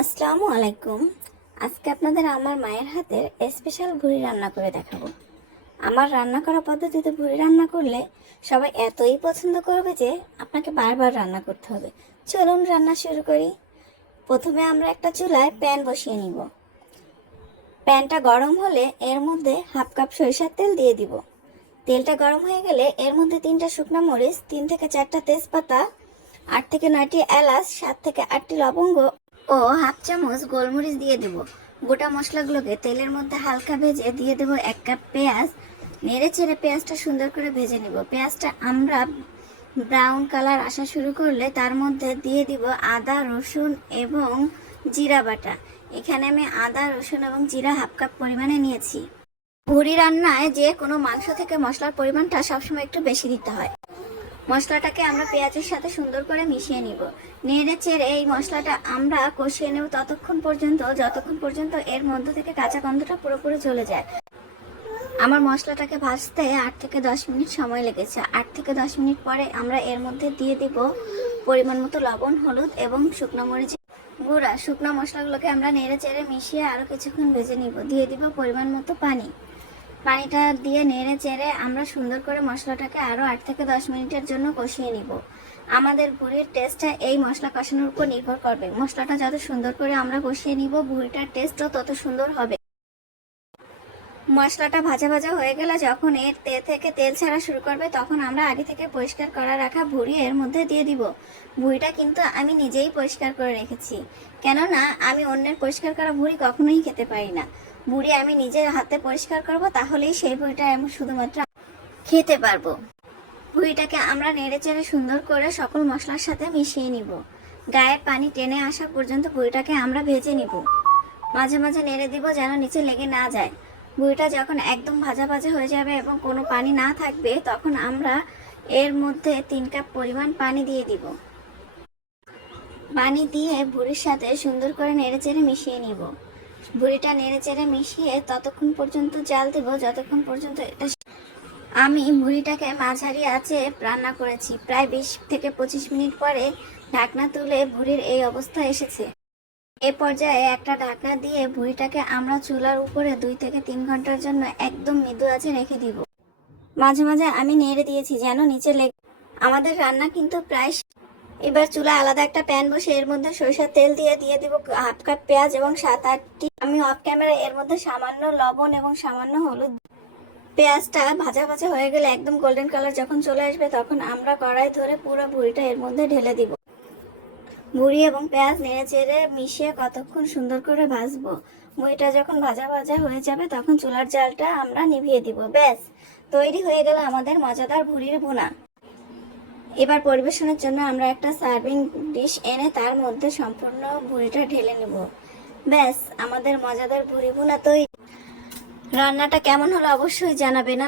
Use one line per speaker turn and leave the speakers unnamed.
আসসালামু আলাইকুম। আজকে আপনাদের আমার মায়ের হাতের স্পেশাল ভুড়ি রান্না করে দেখাবো। আমার রান্না করা পদ্ধতিতে ভুড়ি রান্না করলে সবাই এতই পছন্দ করবে যে আপনাকে বারবার রান্না করতে হবে। চলুন রান্না শুরু করি। প্রথমে আমরা একটা চুলায় প্যান বসিয়ে নিব। প্যানটা গরম হলে এর মধ্যে হাফ কাপ সরিষার তেল দিয়ে দিব। তেলটা গরম হয়ে গেলে এর মধ্যে তিনটা শুকনো মরিচ, তিন থেকে চারটা তেজপাতা, আট থেকে নয়টি এলাচ, সাত থেকে আটটি লবঙ্গ ও হাফ চামচ গোলমরিচ দিয়ে দেব। গোটা মশলাগুলোকে তেলের মধ্যে হালকা ভেজে দিয়ে দেব এক কাপ পেঁয়াজ। নেড়ে চেড়ে পেঁয়াজটা সুন্দর করে ভেজে নিব। পেঁয়াজটা আমরা ব্রাউন কালার আসা শুরু করলে তার মধ্যে দিয়ে দিব আদা, রসুন এবং জিরা বাটা। এখানে আমি আদা, রসুন এবং জিরা হাফ কাপ পরিমাণে নিয়েছি। ভুড়ি রান্নায় যে কোনো মাংস থেকে মশলার পরিমাণটা সবসময় একটু বেশি দিতে হয়। মশলাটাকে আমরা পেঁয়াজের সাথে সুন্দর করে মিশিয়ে নিব। নেড়ে চেড়ে এই মশলাটা আমরা কষিয়ে নেব ততক্ষণ পর্যন্ত, যতক্ষণ পর্যন্ত এর মধ্য থেকে কাঁচা গন্ধটা পুরোপুরি চলে যায়। আমার মশলাটাকে ভাজতে আট থেকে দশ মিনিট সময় লেগেছে। আট থেকে দশ মিনিট পরে আমরা এর মধ্যে দিয়ে দিব পরিমাণ মতো লবণ, হলুদ এবং শুকনো মরিচ গুঁড়া। শুকনো মশলাগুলোকে আমরা নেড়ে চেড়ে মিশিয়ে আরও কিছুক্ষণ ভেজে নিব। দিয়ে দিব পরিমাণ মতো পানি। পানিটা দিয়ে নেড়ে চেড়ে আমরা সুন্দর করে মশলাটাকে আরও আট থেকে দশ মিনিটের জন্য কষিয়ে নিব। আমাদের ভুড়ির টেস্টটা এই মশলা কষানোর উপর নির্ভর করবে। মশলাটা যত সুন্দর করে আমরা কষিয়ে নিব ভুড়িটার টেস্টও তত সুন্দর হবে। মশলাটা ভাজা ভাজা হয়ে গেলে যখন এর তে থেকে তেল ছাড়া শুরু করবে, তখন আমরা আগে থেকে পরিষ্কার করা রাখা ভুড়ি এর মধ্যে দিয়ে দিব। ভুড়িটা কিন্তু আমি নিজেই পরিষ্কার করে রেখেছি। কেননা, আমি অন্যের পরিষ্কার করা ভুড়ি কখনোই খেতে পারি না। ভুড়ি আমি নিজের হাতে পরিষ্কার করব, তাহলেই সেই ভুড়িটা আমি শুধুমাত্র খেতে পারব। ভুড়িটাকে আমরা নেড়ে চেড়ে সুন্দর করে সকল মশলার সাথে মিশিয়ে নিব। গায়ের পানি টেনে আসা পর্যন্ত ভুড়িটাকে আমরা ভেজে নিব। মাঝে মাঝে নেড়ে দিব যেন নিচে লেগে না যায়। বুড়িটা যখন একদম ভাজা ভাজা হয়ে যাবে এবং কোনো পানি না থাকবে, তখন আমরা এর মধ্যে তিন কাপ পরিমাণ পানি দিয়ে দিব। পানি দিয়ে বুড়ির সাথে সুন্দর করে নেড়ে চেড়ে মিশিয়ে নিব। বুড়িটা নেড়ে চেড়ে মিশিয়ে ততক্ষণ পর্যন্ত জাল দেব, যতক্ষণ পর্যন্ত এটা আমি বুড়িটাকে মাঝারি আছে রান্না করেছি। প্রায় বিশ থেকে পঁচিশ মিনিট পরে ঢাকনা তুলে ভুড়ির এই অবস্থা এসেছে। এ পর্যায়ে একটা ঢাকনা দিয়ে ভুঁড়িটাকে আমরা চুলার উপরে দুই থেকে তিন ঘণ্টার জন্য একদম মৃদু আছে রেখে দিব। মাঝে মাঝে আমি নেড়ে দিয়েছি যেন নিচে লেগে আমাদের রান্না কিন্তু প্রায় এবার চুলা আলাদা একটা প্যান বসে এর মধ্যে সরিষার তেল দিয়ে দিয়ে দিব হাফ কাপ পেঁয়াজ এবং সাত আটটি আমি অফ ক্যামেরা এর মধ্যে সামান্য লবণ এবং সামান্য হলুদ পেঁয়াজটা ভাজা ভাজা হয়ে গেলে একদম গোল্ডেন কালার যখন চলে আসবে তখন আমরা কড়াই ধরে পুরো ভুঁড়িটা এর মধ্যে ঢেলে দিব। মুড়ি এবং পেঁয়াজ নেড়ে চেড়ে মিশিয়ে কতক্ষণ সুন্দর করে ভাজবো। মুড়িটা যখন ভাজা ভাজা হয়ে যাবে, তখন চুলার জালটা আমরা নিভিয়ে দিব। ব্যাস, তৈরি হয়ে গেল আমাদের মজাদার ভুড়ির বোনা এবার পরিবেশনের জন্য আমরা একটা সার্ভিং ডিশ এনে তার মধ্যে সম্পূর্ণ ভুড়িটা ঢেলে নেব। ব্যাস, আমাদের মজাদার ভুড়ি বোনা তৈরি। রান্নাটা কেমন হলো অবশ্যই জানাবেন।